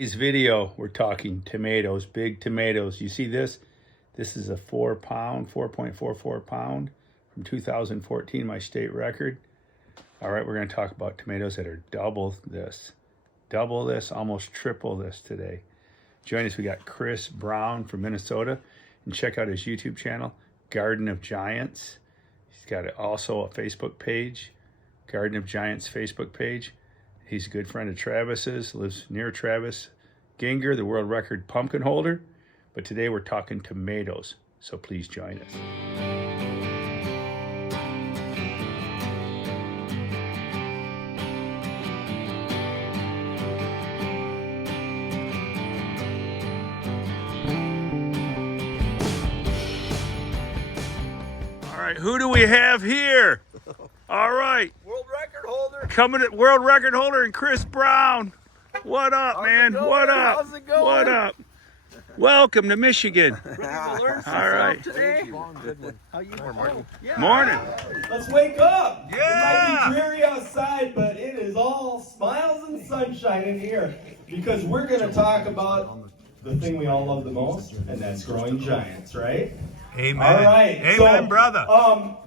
Today's video, we're talking tomatoes, big tomatoes. You see this? This is a 4 pound, 4.44 pound from 2014, my state record. All right, we're going to talk about tomatoes that are double this, almost triple this today. Join us, we got Chris Brown from Minnesota, and check out his YouTube channel, Garden of Giants. He's got also a Facebook page, Garden of Giants Facebook page. He's a good friend of Travis's, lives near Travis Ginger, the world record pumpkin holder. But today we're talking tomatoes, so please join us. All right, who do we have here? All right. World record holder. Coming at world record holder and Chris Brown. What up, man? What up? How's it going? What up? Welcome to Michigan. All right. Today. How you doing? Morning. Let's wake up. Yeah. It might be dreary outside, but it is all smiles and sunshine in here because we're going to talk about the thing we all love the most, and that's growing giants, right? Amen. All right. Amen, brother.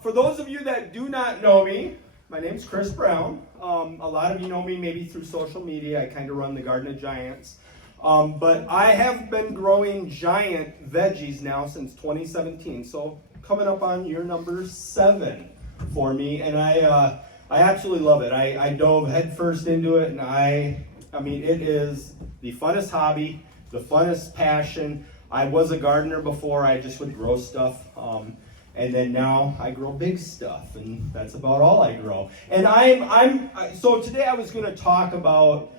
For those of you that do not know me, my name's Chris Brown. A lot of you know me maybe through social media. I kind of run the Garden of Giants. But I have been growing giant veggies now since 2017. So coming up on year number 7 for me. And I absolutely love it. I dove headfirst into it. And I mean, it is the funnest hobby, the funnest passion. I was a gardener before. I just would grow stuff. And then now I grow big stuff, and that's about all I grow. And so today I was going to talk about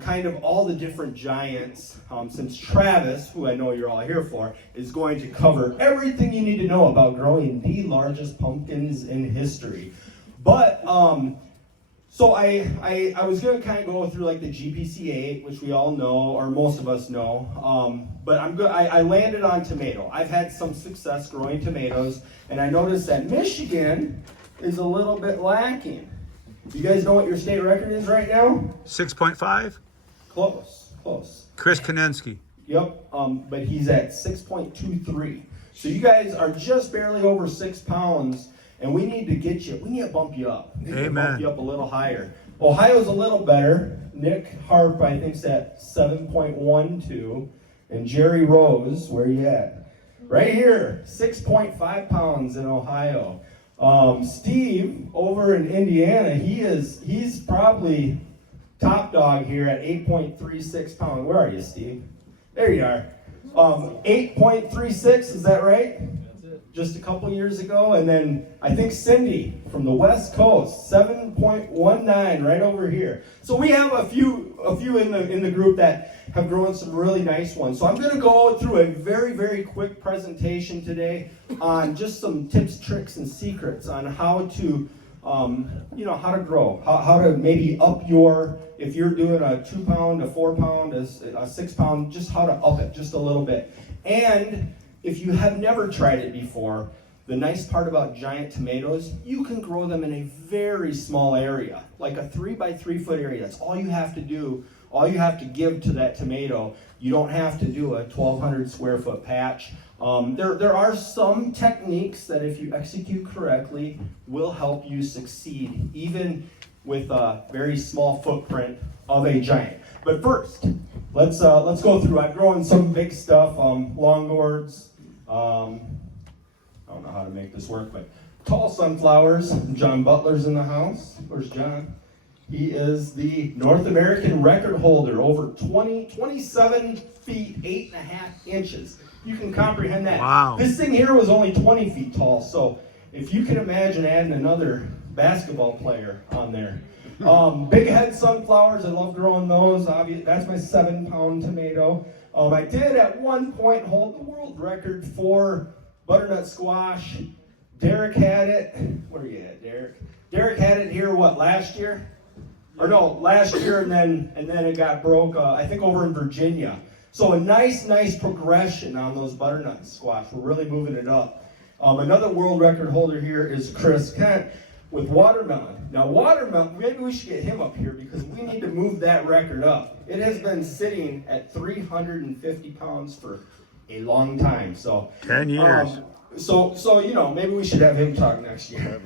kind of all the different giants, since Travis, who I know you're all here for, is going to cover everything you need to know about growing the largest pumpkins in history. But so I was going to kind of go through like the GPC8, which we all know, or most of us know. But I landed on tomato. I've had some success growing tomatoes, and I noticed that Michigan is a little bit lacking. You guys know what your state record is right now? 6.5. Close. Chris Kanensky. Yep. But he's at 6.23. So you guys are just barely over 6 pounds. And we need to bump you up. We need to bump you up a little higher. Ohio's a little better. Nick Harp, I think, is at 7.12. And Jerry Rose, where you at? Right here, 6.5 pounds in Ohio. Steve, over in Indiana, he's probably top dog here at 8.36 pounds. Where are you, Steve? There you are. 8.36, is that right? Just a couple years ago. And then I think Cindy from the West Coast, 7.19 right over here. So we have a few in the group that have grown some really nice ones. So I'm going to go through a very, very quick presentation today on just some tips, tricks, and secrets on how to how to grow, how to maybe up if you're doing a 2 pound, a 4 pound, a 6 pound, just how to up it just a little bit. And if you have never tried it before, the nice part about giant tomatoes, you can grow them in a very small area, like a 3 by 3 foot area. That's all you have to do, all you have to give to that tomato. You don't have to do a 1,200 square foot patch. There are some techniques that if you execute correctly will help you succeed, even with a very small footprint of a giant. But first, let's go through. I've grown some big stuff, longboards. I don't know how to make this work, but tall sunflowers. John Butler's in the house. Where's John? He is the North American record holder, over 27 feet, 8.5 inches. You can comprehend that. Wow. This thing here was only 20 feet tall, so if you can imagine adding another basketball player on there. Big head sunflowers, I love growing those. That's my 7 pound tomato. I did at one point hold the world record for butternut squash. Derek had it. Where are you at, Derek? Derek had it here, last year? Or no, last year, and then it got broke, I think over in Virginia. So a nice progression on those butternut squash. We're really moving it up. Another world record holder here is Chris Kent. with watermelon. Now watermelon, maybe we should get him up here because we need to move that record up. It has been sitting at 350 pounds for a long time. So 10 years. So you know, maybe we should have him talk next year.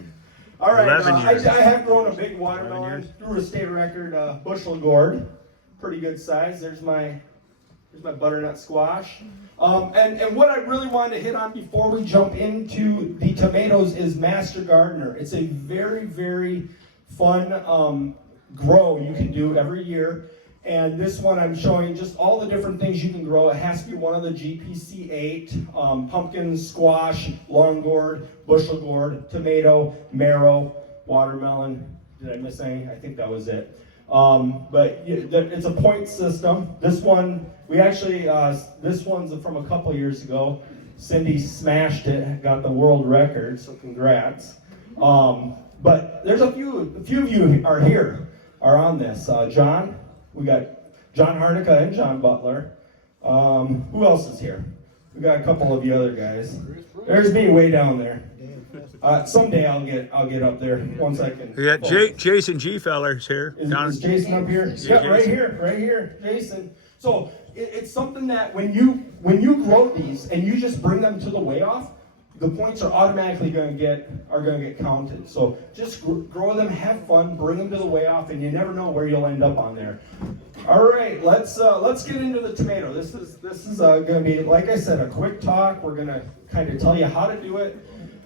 All right, 11 years. I have grown a big watermelon through a state record bushel gourd, pretty good size. There's my butternut squash. And what I really wanted to hit on before we jump into the tomatoes is Master Gardener. It's a very, very fun grow you can do every year. And this one I'm showing just all the different things you can grow. It has to be one of the GPC8, pumpkin, squash, long gourd, bushel gourd, tomato, marrow, watermelon. Did I miss any? I think that was it. But it's a point system. This one, we actually, this one's from a couple years ago. Cindy smashed it, got the world record, so congrats. But there's a few of you are on this. John, we got John Harnica and John Butler. Who else is here? We got a couple of you other guys. There's me way down there. Someday I'll get up there once I can. Yeah, Jason G. Feller's here. Is Jason up here? Yeah, right here, Jason. So it's something that when you grow these and you just bring them to the weigh off, the points are automatically going to get counted. So just grow them, have fun, bring them to the weigh off, and you never know where you'll end up on there. All right, let's get into the tomato. This is going to be, like I said, a quick talk. We're going to kind of tell you how to do it.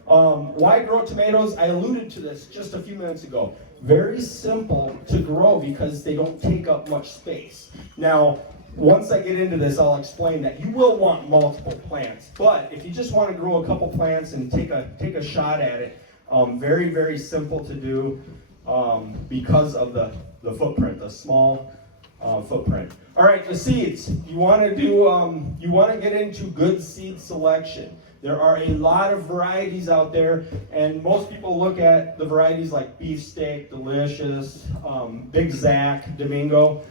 Why grow tomatoes? I alluded to this just a few minutes ago. Very simple to grow because they don't take up much space. Now, once I get into this, I'll explain that you will want multiple plants. But if you just want to grow a couple plants and take a shot at it, very, very simple to do because of the footprint, the small footprint. All right, the seeds. You want to get into good seed selection. There are a lot of varieties out there, and most people look at the varieties like beefsteak, delicious, Big Zack, Domingo.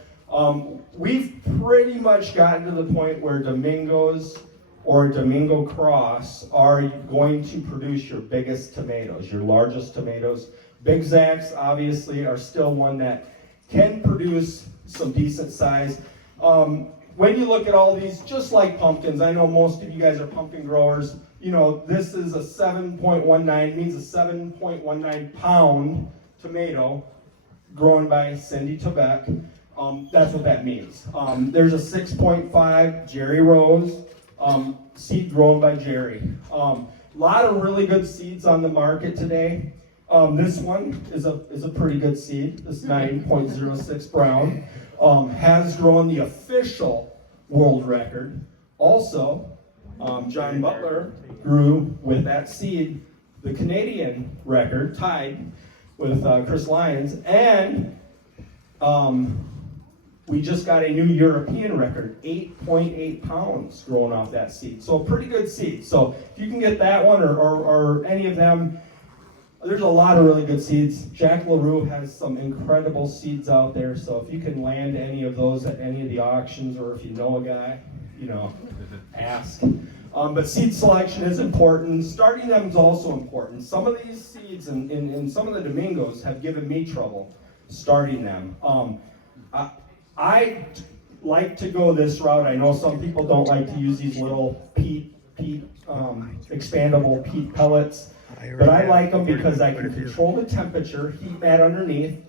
We've pretty much gotten to the point where Domingos or Domingo Cross are going to produce your biggest tomatoes, your largest tomatoes. Big Zacks, obviously, are still one that can produce some decent size. When you look at all these, just like pumpkins, I know most of you guys are pumpkin growers. You know, this is a 7.19, means a 7.19 pound tomato grown by Cindy 𝐬𝐁. That's what that means. There's a 6.5 Jerry Rose seed grown by Jerry. A lot of really good seeds on the market today. This one is a pretty good seed. This 9.06 brown has grown the official world record. Also, John Butler grew with that seed the Canadian record, tied with Chris Lyons, and we just got a new European record, 8.8 pounds growing off that seed. So a pretty good seed. So if you can get that one or any of them, there's a lot of really good seeds. Jack LaRue has some incredible seeds out there. So if you can land any of those at any of the auctions, or if you know a guy, you know, ask. But seed selection is important. Starting them is also important. Some of these seeds and some of the Domingos have given me trouble starting them. I like to go this route. I know some people don't like to use these little expandable peat pellets, but I like them because I can control the temperature, heat mat underneath,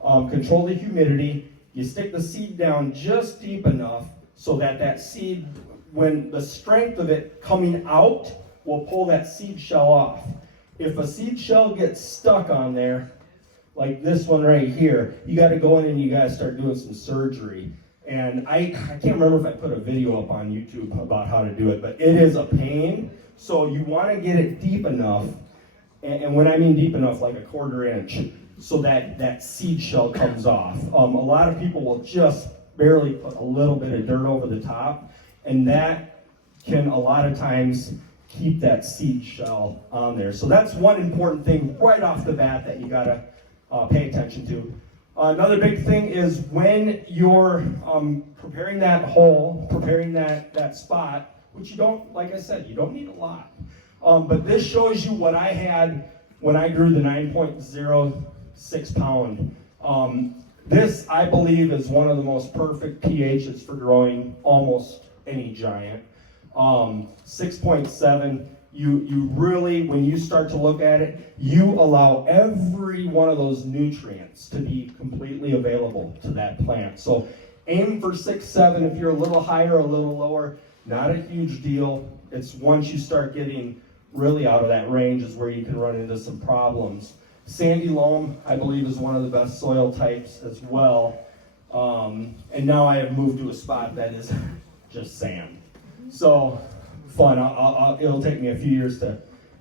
control the humidity. You stick the seed down just deep enough so that seed, when the strength of it coming out, will pull that seed shell off. If a seed shell gets stuck on there, like this one right here, you got to go in and you got to start doing some surgery. And I can't remember if I put a video up on YouTube about how to do it, but it is a pain. So you want to get it deep enough, and when I mean deep enough, like a 1/4 inch, so that seed shell comes off. A lot of people will just barely put a little bit of dirt over the top, and that can a lot of times keep that seed shell on there. So that's one important thing right off the bat that you got to pay attention to. Another big thing is when you're preparing that hole, preparing that spot, which you don't, like I said, you don't need a lot. But this shows you what I had when I grew the 9.06 pound. This, I believe, is one of the most perfect pHs for growing almost any giant. 6.7, you really, when you start to look at it, you allow every one of those nutrients to be completely available to that plant. So aim for 6.7. If you're a little higher, a little lower, not a huge deal. It's once you start getting really out of that range is where you can run into some problems. Sandy loam, I believe, is one of the best soil types as well. And now I have moved to a spot that is just sand. So fun. It'll take me a few years to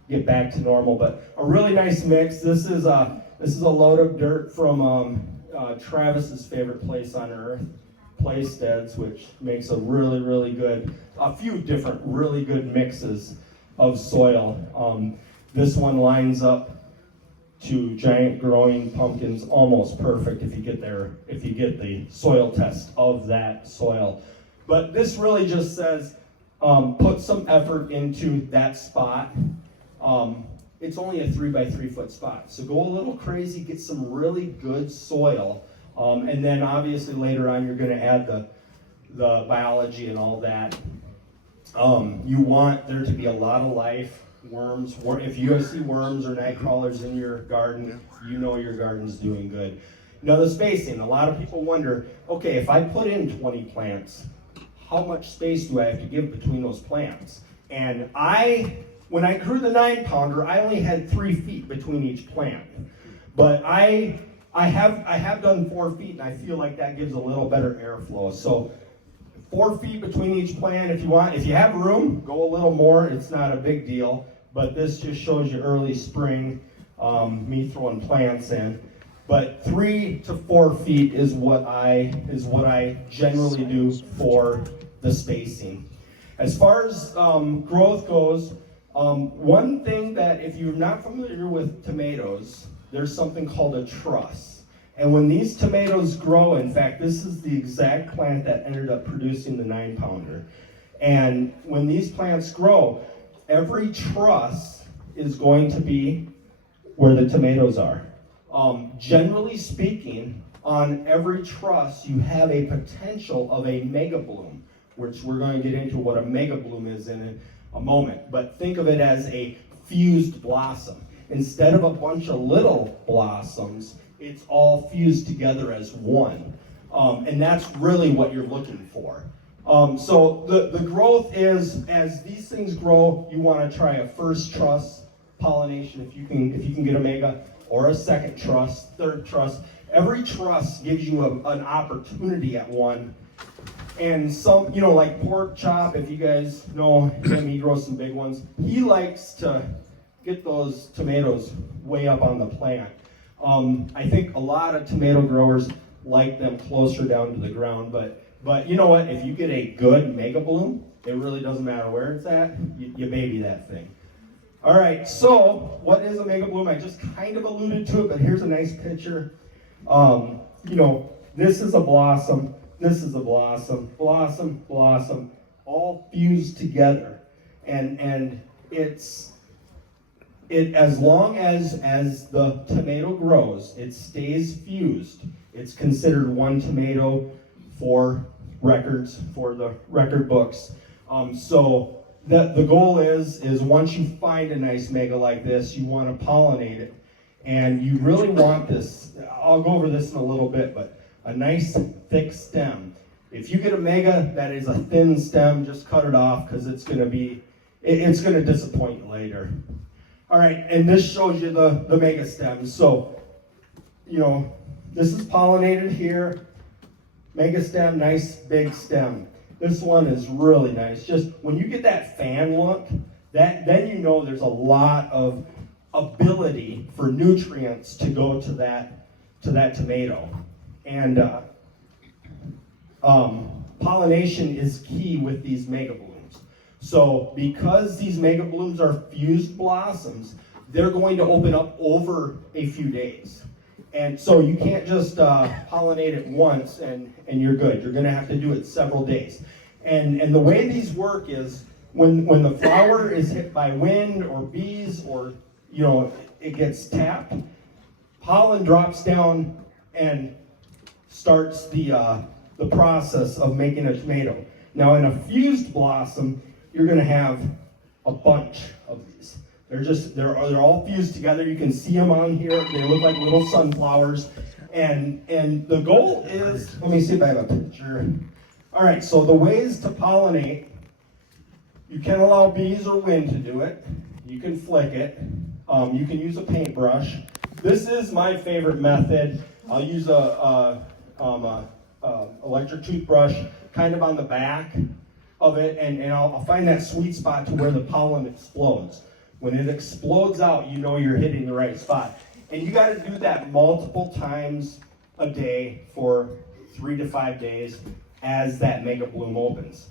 get back to normal, but a really nice mix. This is a load of dirt from Travis's favorite place on earth, Playsteads, which makes a really good, a few different really good mixes of soil. This one lines up to giant growing pumpkins almost perfect if you get the soil test of that soil. But this really just says put some effort into that spot. It's only a 3x3 foot spot, so go a little crazy, get some really good soil, and then obviously later on you're going to add the biology and all that. You want there to be a lot of life. Worms, if you see worms or night crawlers in your garden, you know your garden's doing good. Now the spacing, a lot of people wonder, okay, if I put in 20 plants, how much space do I have to give between those plants? And when I grew the 9-pounder, I only had 3 feet between each plant. But I have done 4 feet, and I feel like that gives a little better airflow. So 4 feet between each plant if you want. If you have room, go a little more. It's not a big deal. But this just shows you early spring, me throwing plants in. But 3 to 4 feet is what I generally do for the spacing. As far as growth goes, one thing that if you're not familiar with tomatoes, there's something called a truss. And when these tomatoes grow, in fact, this is the exact plant that ended up producing the 9-pounder. And when these plants grow, every truss is going to be where the tomatoes are. Generally speaking, on every truss, you have a potential of a mega bloom, which we're going to get into what a mega bloom is in a moment. But think of it as a fused blossom. Instead of a bunch of little blossoms, it's all fused together as one. And that's really what you're looking for. So the growth is, as these things grow, you want to try a first truss pollination if you can get a mega, or a second truss, third truss. Every truss gives you an opportunity at one. And some, like Pork Chop, if you guys know him, he grows some big ones. He likes to get those tomatoes way up on the plant. I think a lot of tomato growers like them closer down to the ground, but you know what? If you get a good mega bloom, it really doesn't matter where it's at. You baby that thing. All right, so what is a mega bloom? I just kind of alluded to it, but here's a nice picture. This is a blossom. This is a blossom. Blossom, blossom, all fused together, and as long as the tomato grows, it stays fused. It's considered one tomato for records, for the record books. So the goal is once you find a nice mega like this, you want to pollinate it. And you really want this, I'll go over this in a little bit, but a nice thick stem. If you get a mega that is a thin stem, just cut it off because it's going to disappoint you later. All right, and this shows you the mega stems. So, this is pollinated here. Mega stem, nice big stem. This one is really nice. Just when you get that fan look, then there's a lot of ability for nutrients to go to that tomato. And pollination is key with these mega blooms. So because these mega blooms are fused blossoms, they're going to open up over a few days. And so you can't just pollinate it once and you're good. You're going to have to do it several days. And the way these work is when the flower is hit by wind or bees or, it gets tapped, pollen drops down and starts the process of making a tomato. Now in a fused blossom, you're going to have a bunch of these. They're all fused together. You can see them on here. They look like little sunflowers. And the goal is, let me see if I have a picture. All right, so the ways to pollinate, you can allow bees or wind to do it. You can flick it. You can use a paintbrush. This is my favorite method. I'll use a electric toothbrush kind of on the back of it, and I'll find that sweet spot to where the pollen explodes. When it explodes out, you know you're hitting the right spot. And you got to do that multiple times a day for 3 to 5 days as that mega bloom opens.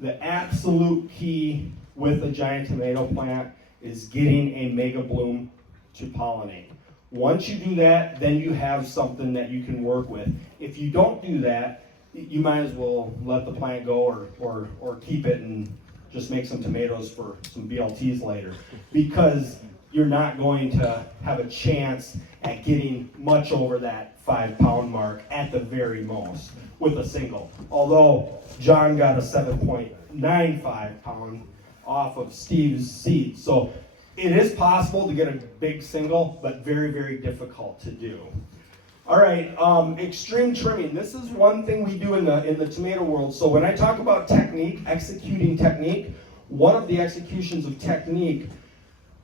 The absolute key with a giant tomato plant is getting a mega bloom to pollinate. Once you do that, then you have something that you can work with. If you don't do that, you might as well let the plant go or keep it and just make some tomatoes for some BLTs later, because you're not going to have a chance at getting much over that 5-pound mark at the very most with a single. Although John got a 7.95 pound off of Steve's seed. So it is possible to get a big single, but very, very difficult to do. All right, extreme trimming. This is one thing we do in the tomato world. So when I talk about technique, executing technique, one of the executions of technique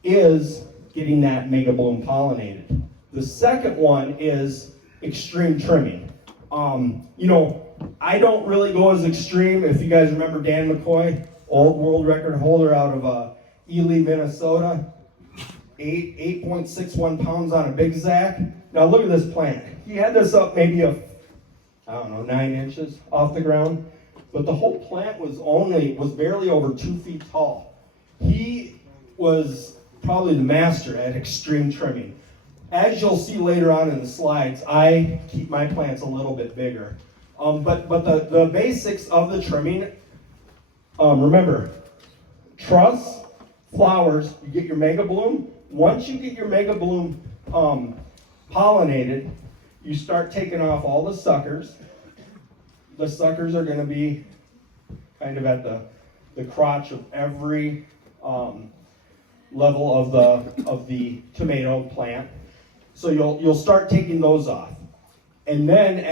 is getting that mega bloom pollinated. The second one is extreme trimming. I don't really go as extreme. If you guys remember Dan McCoy, old world record holder out of Ely, Minnesota, 8.61 pounds on a big Zac. Now look at this plant. He had this up maybe 9 inches off the ground, but the whole plant was barely over 2 feet tall. He was probably the master at extreme trimming. As you'll see later on in the slides, I keep my plants a little bit bigger. But the basics of the trimming, remember, truss, flowers, you get your mega bloom. Once you get your mega bloom pollinated, you start taking off all the suckers. The suckers are going to be kind of at the crotch of every level of the tomato plant. So you'll start taking those off. And then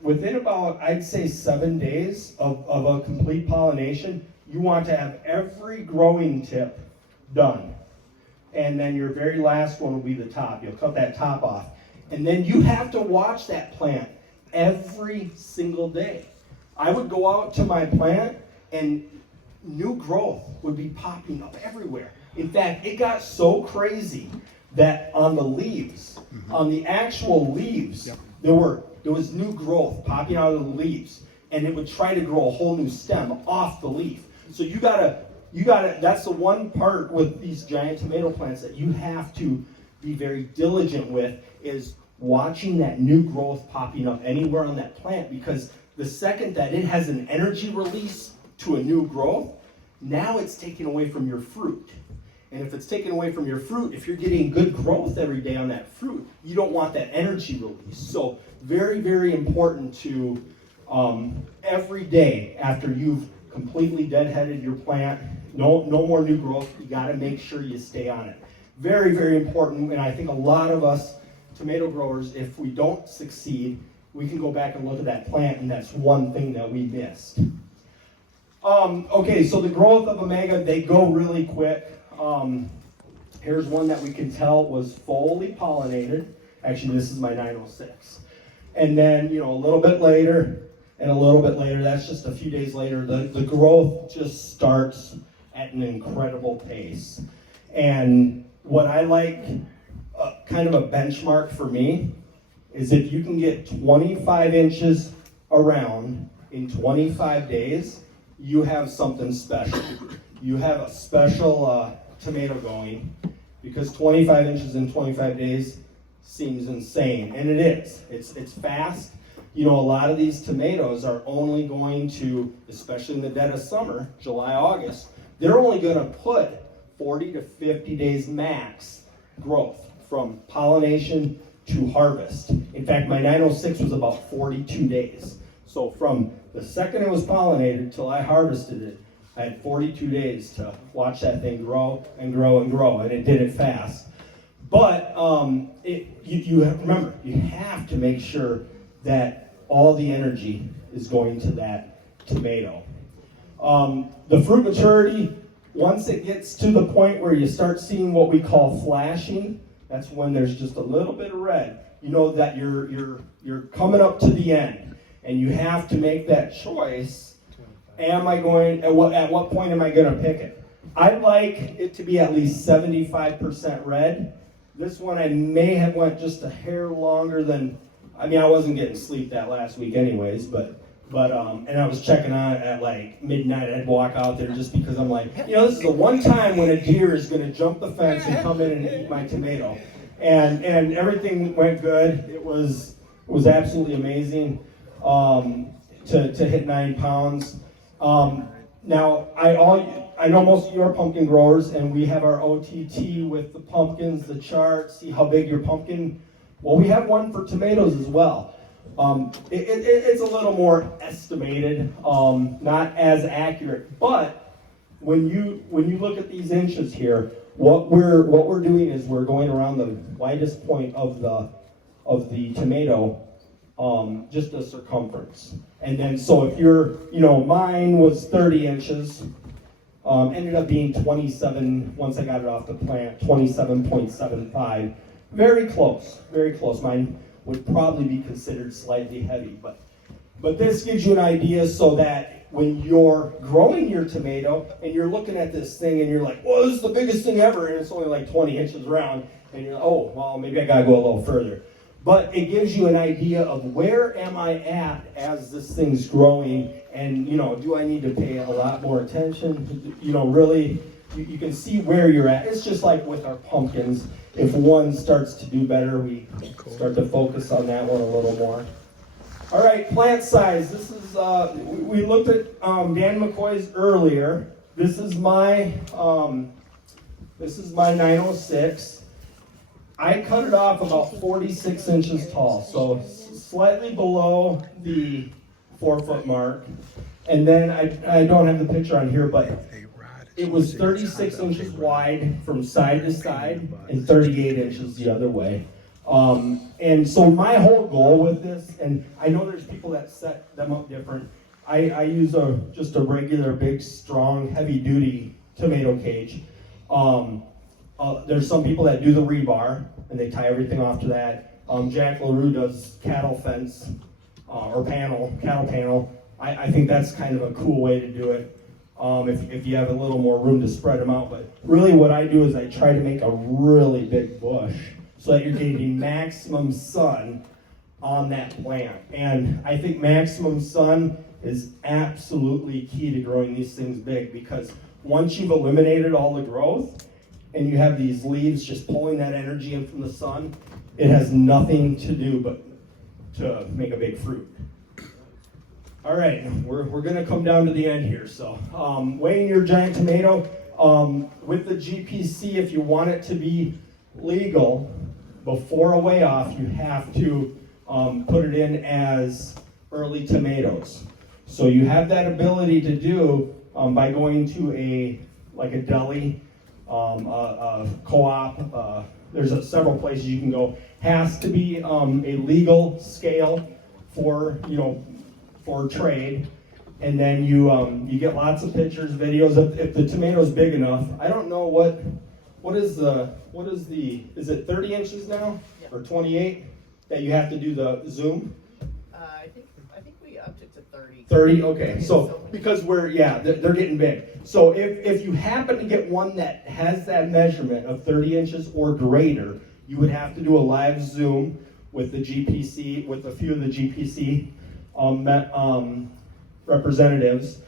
within about, I'd say 7 days of a complete pollination, you want to have every growing tip done. And then your very last one will be the top. You'll cut that top off. And then you have to watch that plant every single day. I would go out to my plant and new growth would be popping up everywhere. In fact, it got so crazy that on the leaves, on the actual leaves, there was new growth popping out of the leaves, and it would try to grow a whole new stem off the leaf. So you gotta, that's the one part with these giant tomato plants that you have to be very diligent with, is watching that new growth popping up anywhere on that plant, because the second that it has an energy release to a new growth, now it's taken away from your fruit. And if it's taken away from your fruit, if you're getting good growth every day on that fruit, you don't want that energy release. So very, very important to every day after you've completely deadheaded your plant, no more new growth, you gotta make sure you stay on it. Very, very important, and I think a lot of us tomato growers, if we don't succeed, we can go back and look at that plant, and that's one thing that we missed. Okay, so the growth of Omega, they go really quick. Here's one that we can tell was fully pollinated. Actually, this is my 906. And then, a little bit later, and a little bit later, that's just a few days later, the growth just starts at an incredible pace. And what I like, kind of a benchmark for me, is if you can get 25 inches around in 25 days, you have something special. You have a special tomato going, because 25 inches in 25 days seems insane, and it is. It's fast. A lot of these tomatoes are only going to, especially in the dead of summer, July, August, they're only going to put 40 to 50 days max growth from pollination to harvest. In fact, my 906 was about 42 days. So from the second it was pollinated till I harvested it, I had 42 days to watch that thing grow and grow and grow, and it did it fast. But remember, you have to make sure that all the energy is going to that tomato. The fruit maturity, once it gets to the point where you start seeing what we call flashing, that's when there's just a little bit of red. You know that you're coming up to the end, and you have to make that choice. At what point am I going to pick it? I'd like it to be at least 75% red. This one I may have went just a hair longer than, I wasn't getting sleep that last week anyways, but and I was checking on it at like midnight. I'd walk out there just because I'm like, this is the one time when a deer is going to jump the fence and come in and eat my tomato. And everything went good. It was absolutely amazing to hit 9 pounds. Now, I know most of you are pumpkin growers, and we have our OTT with the pumpkins, the chart, see how big your pumpkin. Well, we have one for tomatoes as well. It's a little more estimated, not as accurate, but when you look at these inches here, what we're doing is we're going around the widest point of the tomato, just the circumference. And then so if mine was 30 inches, ended up being 27, once I got it off the plant, 27.75. Very close, very close. Mine would probably be considered slightly heavy, but this gives you an idea so that when you're growing your tomato and you're looking at this thing and you're like, well, this is the biggest thing ever, and it's only like 20 inches around, and you're like, oh, well, maybe I gotta go a little further. But it gives you an idea of where am I at as this thing's growing, and do I need to pay a lot more attention? Really, you can see where you're at. It's just like with our pumpkins. If one starts to do better, we start to focus on that one a little more. All right, plant size. This is we looked at Dan McCoy's earlier. This is my 906. I cut it off about 46 inches tall, so slightly below the 4-foot mark. And then I don't have the picture on here, but it was 36 inches wide from side to side and 38 inches the other way. And so my whole goal with this, and I know there's people that set them up different. I use just a regular, big, strong, heavy-duty tomato cage. There's some people that do the rebar, and they tie everything off to that. Jack LaRue does cattle fence or cattle panel. I think that's kind of a cool way to do it. If you have a little more room to spread them out. But really what I do is I try to make a really big bush so that you're getting maximum sun on that plant. And I think maximum sun is absolutely key to growing these things big, because once you've eliminated all the growth and you have these leaves just pulling that energy in from the sun, it has nothing to do but to make a big fruit. All right, we're going to come down to the end here. So weighing your giant tomato with the GPC, if you want it to be legal, before a weigh-off, you have to put it in as early tomatoes. So you have that ability to do by going to a deli, a co-op. There's several places you can go. Has to be a legal scale for trade, and then you get lots of pictures, videos. If the tomato's big enough, I don't know what is is it 30 inches now, or 28 that you have to do the zoom? I think we upped it to 30. 30, okay. So because they're getting big. So if you happen to get one that has that measurement of 30 inches or greater, you would have to do a live zoom with the GPC, with a few of the GPC representatives.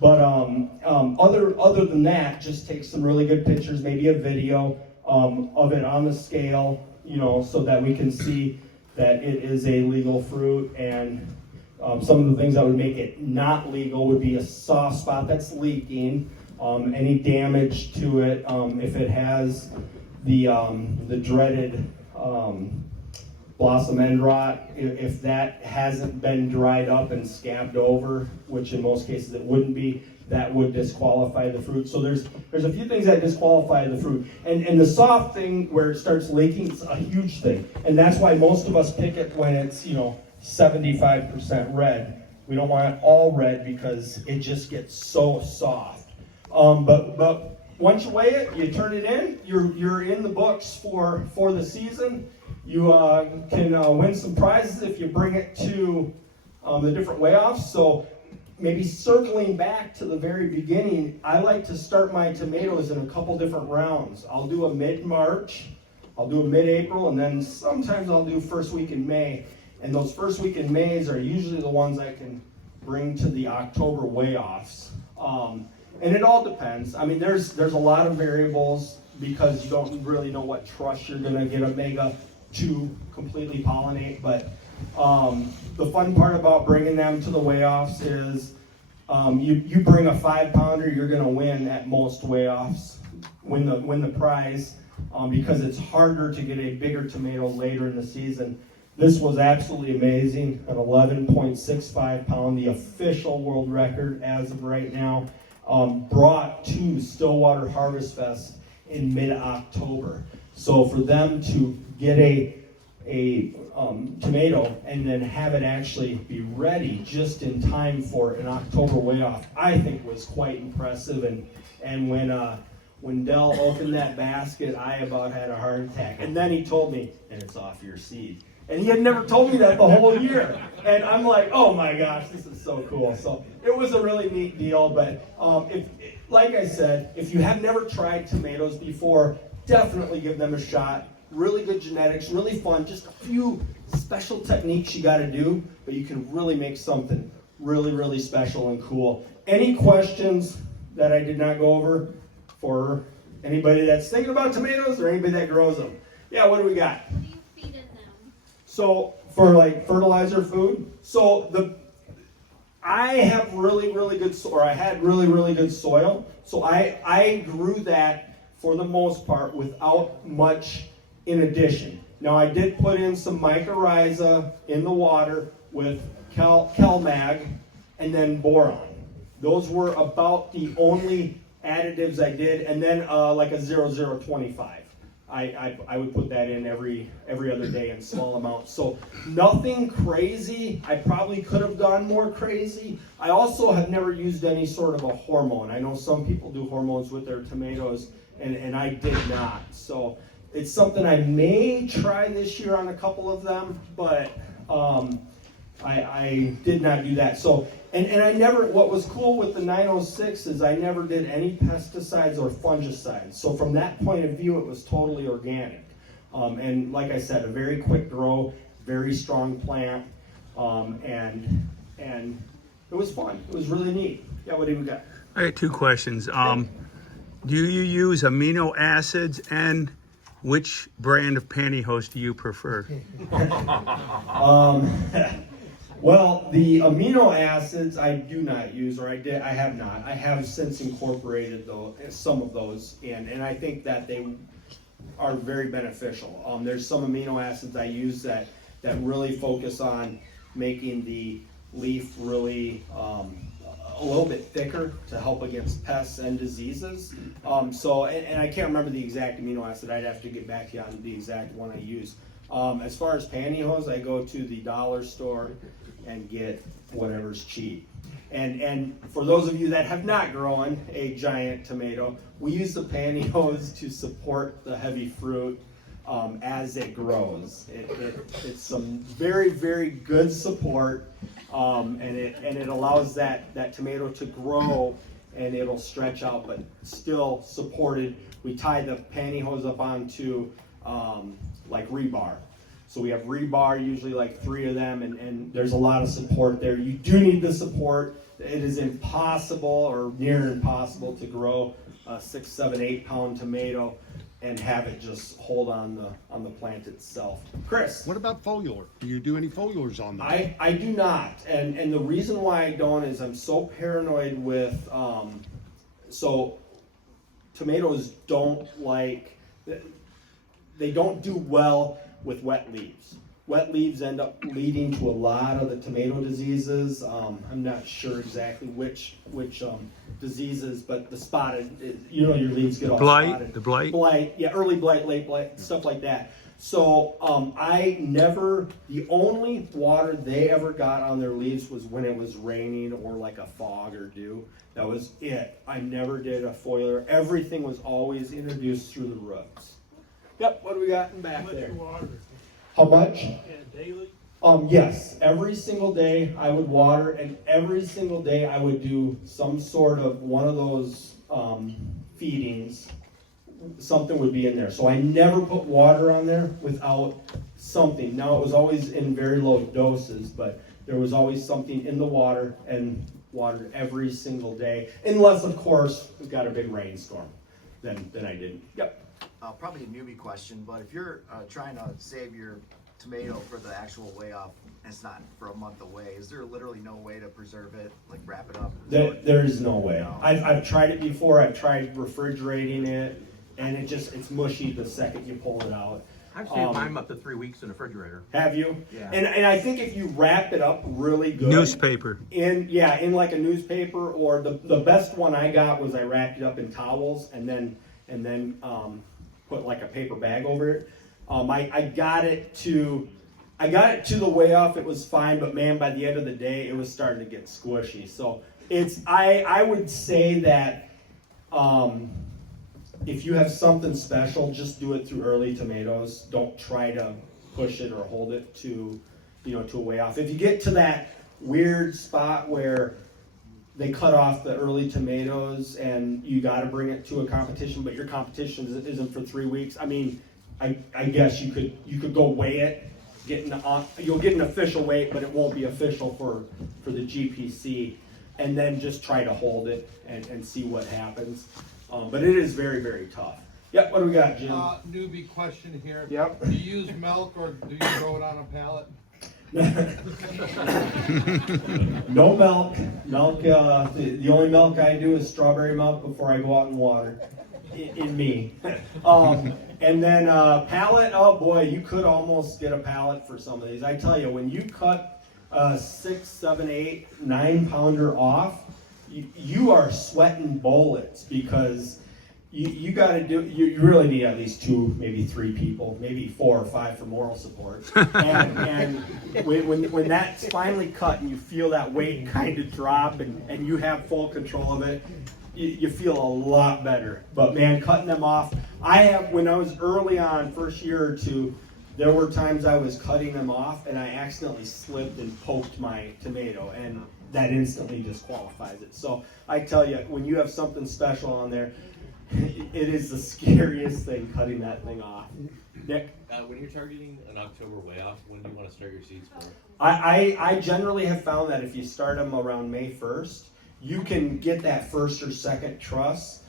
But other than that, just take some really good pictures, maybe a video of it on the scale, so that we can see that it is a legal fruit. And some of the things that would make it not legal would be a soft spot that's leaking, any damage to it, if it has the dreaded blossom end rot, if that hasn't been dried up and scabbed over, which in most cases it wouldn't be, that would disqualify the fruit. So there's a few things that disqualify the fruit. And the soft thing where it starts leaking is a huge thing. And that's why most of us pick it when it's, 75% red. We don't want it all red because it just gets so soft. But once you weigh it, you turn it in, you're in the books for the season. You can win some prizes if you bring it to the different weigh-offs. So maybe circling back to the very beginning, I like to start my tomatoes in a couple different rounds. I'll do a mid-March, I'll do a mid-April, and then sometimes I'll do first week in May. And those first week in Mays are usually the ones I can bring to the October weigh-offs. And it all depends. I mean, there's a lot of variables because you don't really know what truss you're going to get Omega to completely pollinate. But the fun part about bringing them to the weigh-offs is you bring a 5-pounder, you're going to win at most weigh-offs, win the prize, because it's harder to get a bigger tomato later in the season. This was absolutely amazing, an 11.65 pound, the official world record as of right now, brought to Stillwater Harvest Fest in mid-October. So for them to get a tomato and then have it actually be ready just in time for an October weigh-off, I think was quite impressive. And when Dell opened that basket, I about had a heart attack. And then he told me, and it's off your seed. And he had never told me that the whole year. And I'm like, oh my gosh, this is so cool. So it was a really neat deal. But like I said, if you have never tried tomatoes before, definitely give them a shot. Really good genetics, really fun. Just a few special techniques you got to do, but you can really make something really, really special and cool. Any questions that I did not go over for anybody that's thinking about tomatoes or anybody that grows them? Yeah, what do we got? What do you feed it them? So for like fertilizer food, I have really, really good, or I had really, really good soil. So I grew that for the most part without much in addition. Now I did put in some mycorrhiza in the water with CalMag and then boron. Those were about the only additives I did, and then like a 0025. I would put that in every other day in small amounts. So nothing crazy. I probably could have gone more crazy. I also have never used any sort of a hormone. I know some people do hormones with their tomatoes, and I did not. So it's something I may try this year on a couple of them, but I did not do that. So, and I never, what was cool with the 906 is I never did any pesticides or fungicides. So from that point of view, it was totally organic. And like I said, a very quick grow, very strong plant, and it was fun. It was really neat. Yeah, what do we got? I got two questions. Do you use amino acids, and which brand of pantyhose do you prefer? Well, the amino acids I do not use, or I have not. I have since incorporated some of those in, and I think that they are very beneficial. There's some amino acids I use that really focus on making the leaf really a little bit thicker to help against pests and diseases. And I can't remember the exact amino acid. I'd have to get back to you on the exact one I use. As far as pantyhose, I go to the dollar store and get whatever's cheap. And for those of you that have not grown a giant tomato, we use the pantyhose to support the heavy fruit as it grows. It's some very, very good support, and it allows that tomato to grow, and it'll stretch out, but still supported. We tie the pantyhose up onto like rebar. So we have rebar, usually like 3 of them, and there's a lot of support there. You do need the support. It is impossible or near impossible to grow a 6, 7, 8 pound tomato and have it just hold on the plant itself. Chris? What about foliar? Do you do any foliars on them? I do not, and the reason why I don't is I'm so paranoid with, so tomatoes don't like, they don't do well with wet leaves. Wet leaves end up leading to a lot of the tomato diseases. I'm not sure exactly which diseases, but the spotted, you know, your leaves get all spotted. The blight? Blight, yeah, early blight, late blight, stuff like that. So the only water they ever got on their leaves was when it was raining or like a fog or dew. That was it. I never did a foliar. Everything was always introduced through the roots. Yep, what do we got in back there? Water? How much? Daily? Yes, every single day I would water, and every single day I would do some sort of one of those feedings. Something would be in there. So I never put water on there without something. Now, it was always in very low doses, but there was always something in the water, and watered every single day. Unless, of course, we got a big rainstorm. Then I didn't. Yep. Probably a newbie question, but if you're trying to save your tomato for the actual weigh off, and it's not for a month away, is there literally no way to preserve it, like wrap it up? There is no way. No. I've tried it before. I've tried refrigerating it, and it's mushy the second you pull it out. I've saved mine up to 3 weeks in the refrigerator. Have you? Yeah. And I think if you wrap it up really good. Newspaper. In like a newspaper, or the best one I got was I wrapped it up in towels and then put like a paper bag over it. I got it to the weigh off. It was fine, but man, by the end of the day, it was starting to get squishy. So I would say that if you have something special, just do it through early tomatoes. Don't try to push it or hold it to a weigh off. If you get to that weird spot where they cut off the early tomatoes and you got to bring it to a competition, but your competition isn't for 3 weeks. I mean, I guess you could go weigh it, you'll get an official weight, but it won't be official for the GPC, and then just try to hold it and see what happens. But it is very, very tough. Yep, what do we got, Jim? Newbie question here. Yep. Do you use milk or do you throw it on a pallet? No milk. The only milk I do is strawberry milk before I go out and water. In me. And then pallet, oh boy, you could almost get a pallet for some of these. I tell you, when you cut 6, 7, 8, 9 pounder off, you are sweating bullets, because you got to do. You really need at least 2, maybe 3 people, maybe 4 or 5 for moral support. And when that's finally cut and you feel that weight kind of drop and you have full control of it, you feel a lot better. But man, cutting them off. When I was early on, first year or two, there were times I was cutting them off and I accidentally slipped and poked my tomato, and that instantly disqualifies it. So I tell you, when you have something special on there, it is the scariest thing, cutting that thing off. Nick? When you're targeting an October weigh off, when do you want to start your seeds for? I generally have found that if you start them around May 1st, you can get that first or second truss,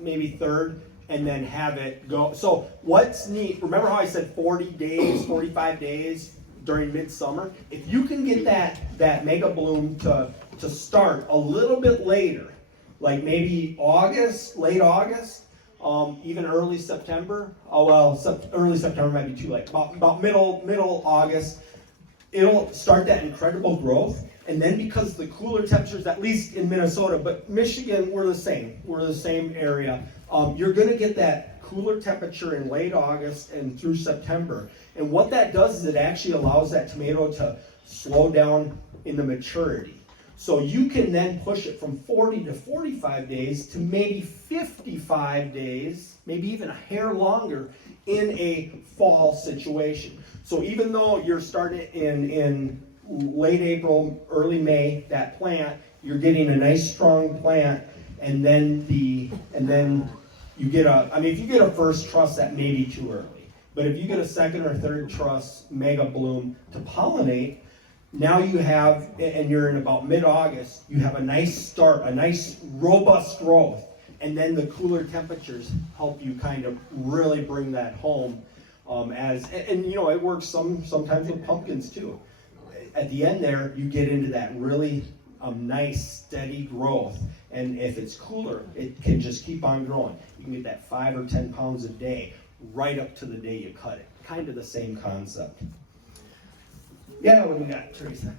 maybe third, and then have it go. So what's neat, remember how I said 40 days, 45 days during midsummer? If you can get that mega bloom to start a little bit later, like maybe August, late August, even early September. Oh well, early September might be too late. About middle August, it'll start that incredible growth. And then because the cooler temperatures, at least in Minnesota, but Michigan, we're the same area. You're going to get that cooler temperature in late August and through September. And what that does is it actually allows that tomato to slow down in the maturity. So you can then push it from 40 to 45 days to maybe 55 days, maybe even a hair longer in a fall situation. So even though you're starting in late April, early May, that plant, you're getting a nice strong plant, and then you get if you get a first truss, that may be too early. But if you get a second or third truss mega bloom to pollinate, now you have, and you're in about mid-August, you have a nice start, a nice robust growth, and then the cooler temperatures help you kind of really bring that home. And it works sometimes with pumpkins too. At the end there, you get into that really nice steady growth, and if it's cooler, it can just keep on growing. You can get that 5 or 10 pounds a day. right up to the day you cut it. Kind of the same concept. Yeah, what do we got, Teresa?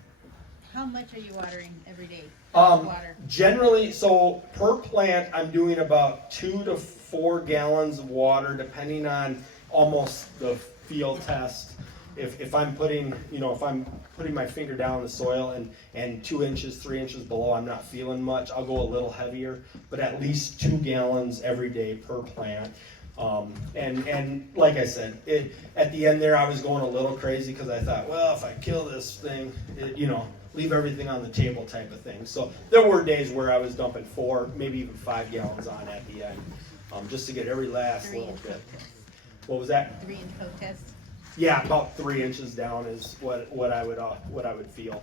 How much are you watering every day? Water. Generally, so per plant, I'm doing about 2 to 4 gallons of water, depending on almost the field test. If I'm putting, if I'm putting my finger down in the soil and 2 inches, 3 inches below, I'm not feeling much, I'll go a little heavier, but at least 2 gallons every day per plant. And like I said, at the end there, I was going a little crazy because I thought, well, if I kill this thing, leave everything on the table type of thing. So there were days where I was dumping 4, maybe even 5 gallons on at the end, just to get every last 3 little inch bit. coat test. What was that? 3 inch coat test. Yeah, about 3 inches down is what I would feel.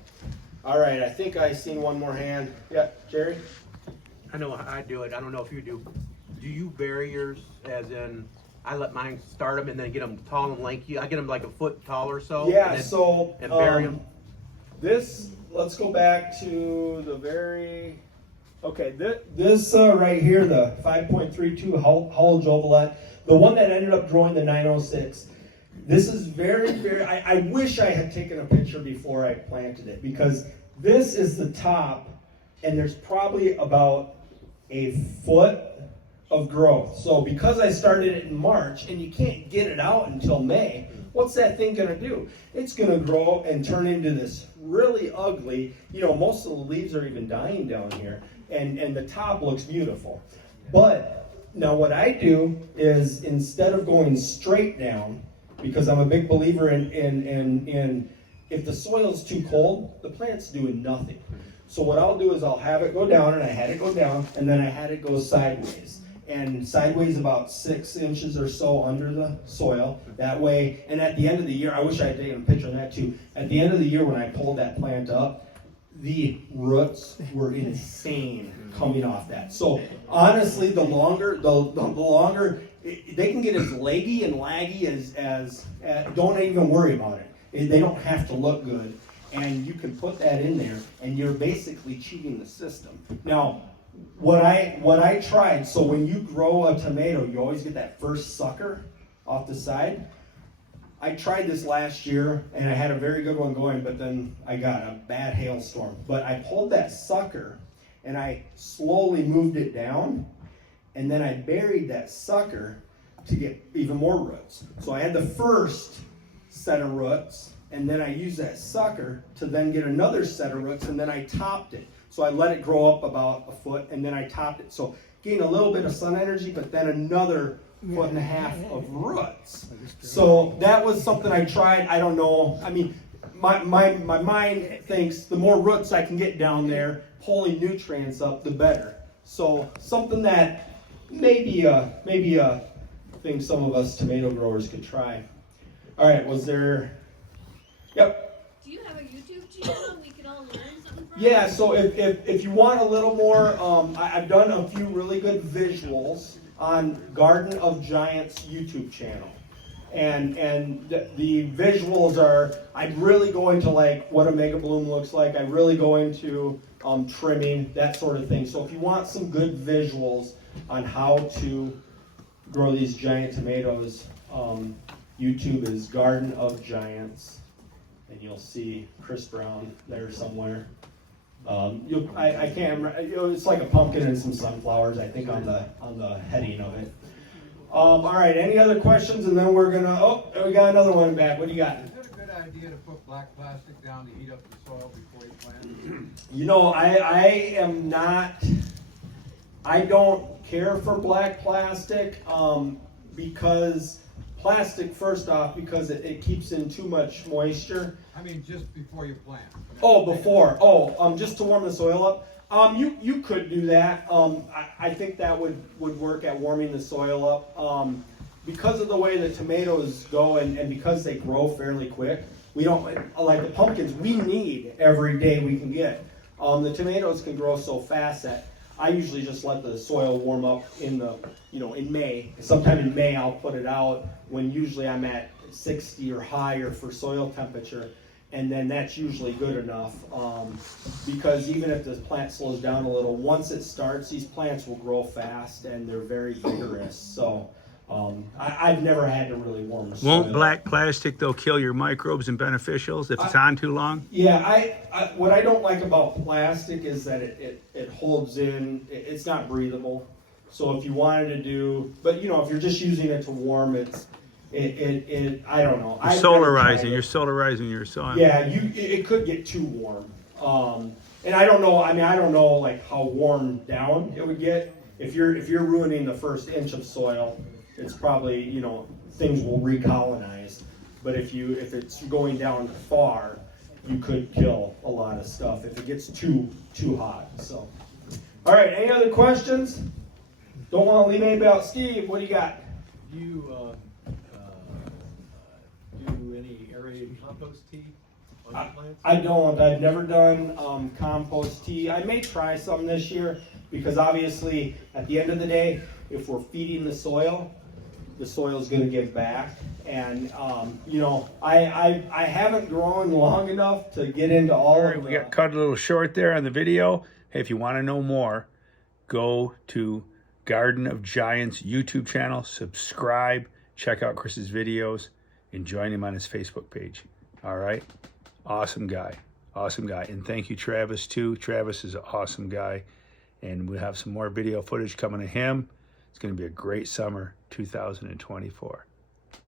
All right, I think I seen one more hand. Yeah, Jerry. I know I do it. I don't know if you do. Do you bury yours as in, I let mine start them and then get them tall and lanky? I get them like a foot tall or so. Yeah, and then, so and bury them. Let's go back to the very. Okay, this right here, the 5.32 hollow jovialite, the one that ended up growing the 906. This is very, very, I wish I had taken a picture before I planted it, because this is the top, and there's probably about a foot of growth. So because I started it in March, and you can't get it out until May, what's that thing gonna do? It's gonna grow and turn into this really ugly, most of the leaves are even dying down here, and the top looks beautiful. But now what I do is, instead of going straight down, because I'm a big believer in if the soil's too cold, the plant's doing nothing. So what I'll do is I'll have it go down, and I had it go down, and then I had it go sideways. And sideways about 6 inches or so under the soil. That way, and at the end of the year, I wish I had taken a picture of that too. At the end of the year, when I pulled that plant up, the roots were insane coming off that. So honestly, the longer they can get as leggy and laggy as don't even worry about it. They don't have to look good, and you can put that in there, and you're basically cheating the system. Now, what I tried, so when you grow a tomato, you always get that first sucker off the side. I tried this last year, and I had a very good one going, but then I got a bad hailstorm. But I pulled that sucker, and I slowly moved it down, and then I buried that sucker to get even more roots. So I had the first set of roots, and then I used that sucker to then get another set of roots, and then I topped it. So I let it grow up about a foot, and then I topped it. So gain a little bit of sun energy, but then another 1.5 feet of roots. So that was something I tried. I don't know. I mean, my mind thinks the more roots I can get down there, pulling nutrients up, the better. So something that maybe a thing some of us tomato growers could try. All right, was there? Yep. Do you have a YouTube channel we can all learn something from? Yeah, so if you want a little more, I've done a few really good visuals on Garden of Giants YouTube channel. And the visuals are, I really go into like what a mega bloom looks like. I really go into trimming, that sort of thing. So if you want some good visuals on how to grow these giant tomatoes, YouTube is Garden of Giants, and you'll see Chris Brown there somewhere. I can't remember. It's like a pumpkin and some sunflowers, I think, on the heading of it. All right. Any other questions? And then we're gonna. Oh, we got another one back. What do you got? Is it a good idea to put black plastic down to heat up the soil before you plant? You know, I am not. I don't care for black plastic because plastic, first off, because it keeps in too much moisture. I mean, just before you plant. Oh, before. Oh, just to warm the soil up. You could do that. I think that would work at warming the soil up. Because of the way the tomatoes go and because they grow fairly quick, we don't, like the pumpkins, we need every day we can get. The tomatoes can grow so fast that I usually just let the soil warm up in May. Sometime in May I'll put it out when usually I'm at 60 or higher for soil temperature. And then that's usually good enough because even if the plant slows down a little, once it starts, these plants will grow fast and they're very vigorous. So I've never had to really warm the soil. Won't black plastic though kill your microbes and beneficials if it's on too long? Yeah, what I don't like about plastic is that it holds in, it's not breathable. So if you wanted to do, but you know, if you're just using it to warm, I don't know. You're solarizing your soil. Yeah, it could get too warm. And I don't know, I mean, I don't know like how warm down it would get. If you're ruining the first inch of soil, it's probably, you know, things will recolonize. But if it's going down far, you could kill a lot of stuff if it gets too hot. So, all right, any other questions? Don't want to leave anybody out. Steve, what do you got? Do you do any aerated compost tea on your plants? I don't. I've never done compost tea. I may try some this year because obviously at the end of the day, if we're feeding the soil is going to give back. And you know, I haven't grown long enough to get into all of We got cut a little short there on the video. Hey, if you want to know more, go to Garden of Giants YouTube channel, subscribe, check out Chris's videos, and join him on his Facebook page. All right? Awesome guy. And thank you, Travis, too. Travis is an awesome guy. And we'll have some more video footage coming to him. It's going to be a great summer 2024.